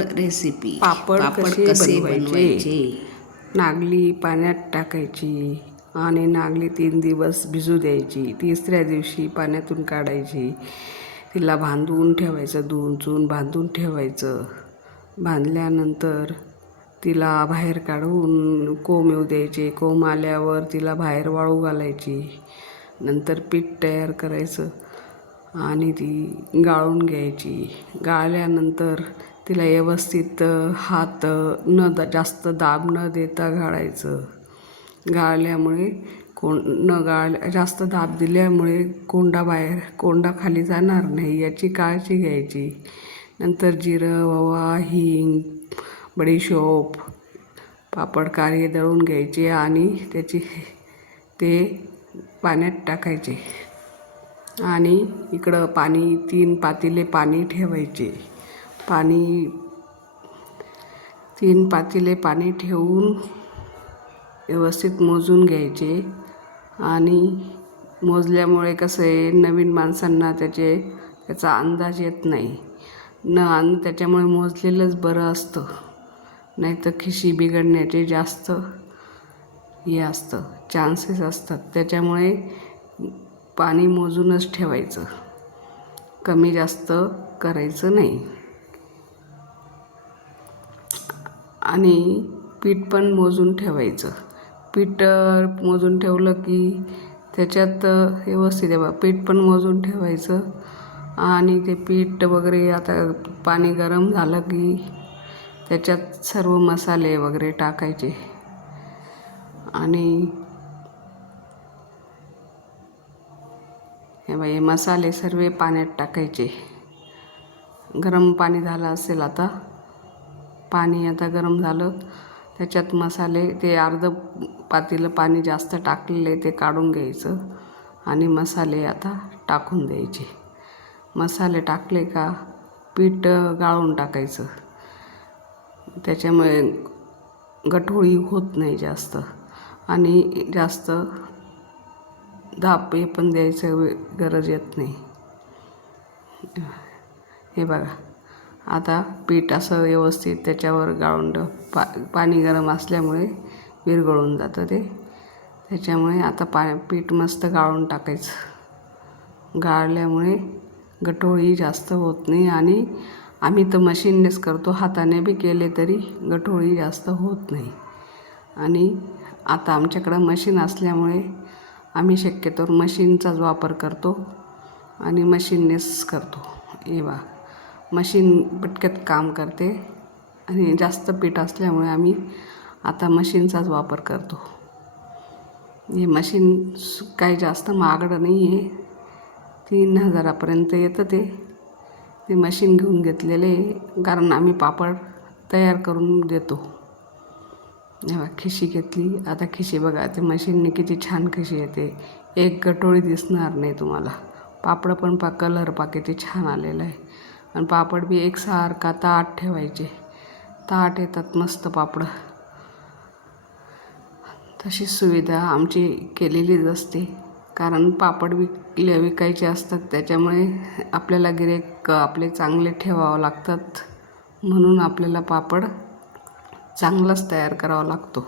पापड recipe. पापड कसे बनवायचे? नागली पाण्यात टाकायची आणि नागली 3 दिवस भिजू द्यायची. तिसऱ्या दिवशी पाण्यातून काढायची. तिला बांधून ठेवायचं, धुवून चुवून बांधून ठेवायचं. बांधल्यानंतर तिला बाहेर काढून कोंब येऊ द्यायचे. कोंब आल्यावर तिला बाहेर वाळू घालायची. नंतर पीठ तयार करायचं आणि ती गाळून घ्यायची. गाळल्यानंतर तिला व्यवस्थित हात जास्त दाब न देता गाळायचं. गाळल्यामुळे जास्त दाब दिल्यामुळे कोंडा खाली जाणार नाही याची काळजी घ्यायची. नंतर जिरं, ओवा, हिंग, बडीशोप, पापड काळे दळून घ्यायचे आणि ते पाण्यात टाकायचे आणि इकडं 3 पातेले पाणी ठेवायचे. 3 पातेले पाणी ठेवून व्यवस्थित मोजून घ्यायचे. आणि मोजल्यामुळे कसं आहे, नवीन माणसांना त्याचा अंदाज येत नाही. त्याच्यामुळे मोजलेलंच बरं असतं, नाहीतर खिशी बिघडण्याचे जास्त चान्सेस असतात. त्याच्यामुळे पाणी मोजूनच ठेवायचं, कमी जास्त करायचं नाही. आणि पीठ पण मोजून ठेवायचं. पीठ मोजून ठेवलं की त्याच्यात व्यवस्थित पीठ पण मोजून ठेवायचं. आणि ते पीठ वगैरे आता पाणी गरम झालं की त्याच्यात सर्व मसाले वगैरे टाकायचे आणि हे मसाले सर्व पाण्यात टाकायचे. गरम पाणी झालं असेल, आता पाणी गरम झालं. त्याच्यात मसाले, ते अर्ध पातेलं पाणी जास्त टाकलेले ते काढून घ्यायचं आणि मसाले आता टाकून द्यायचे. मसाले टाकले का पीठ गाळून टाकायचं. त्याच्यामुळे गठोळी होत नाही जास्त आणि जास्त दाब पण द्यायचं गरज येत नाही. हे बघा, आता पीठ असं व्यवस्थित त्याच्यावर गाळून पाणी गरम असल्यामुळे विरघळून जातं ते. त्याच्यामुळे आता पीठ मस्त गाळून टाकायचं. गाळल्यामुळे गठोळी जास्त होत नाही. आणि आम्ही तर मशीननेच करतो, हाताने बी केले तरी गठोळी जास्त होत नाही. आणि आता आमच्याकडं मशीन असल्यामुळे आम्ही शक्यतोवर मशीनचाच वापर करतो आणि मशीननेच करतो. हे बा, मशीन पटकन काम करते आणि जास्त पीठ असल्यामुळे आम्ही आता मशीनचाच वापर करतो. हे मशीन काही जास्त महागडं नाही आहे, 3000पर्यंत येतं ते मशीन घेऊन घेतलेले, कारण आम्ही पापड तयार करून देतो. बघा, खिशी घेतली. आता खिशी बघा, ते मशीनने किती छान खिशी येते. एक गठोळी दिसणार नाही तुम्हाला. पापड पण कलर किती छान आलेला आहे. आणि पापड बी एकसारखा ताट ठेवायचे, ताट येतात मस्त पापड. तशी सुविधा आमची केलेलीच असते, कारण पापड विकायचे असतात. त्याच्यामुळे आपल्याला गिऱ्हाईक आपले चांगले ठेवावं लागतात. म्हणून आपल्याला पापड चांगलाच तयार करावा लागतो.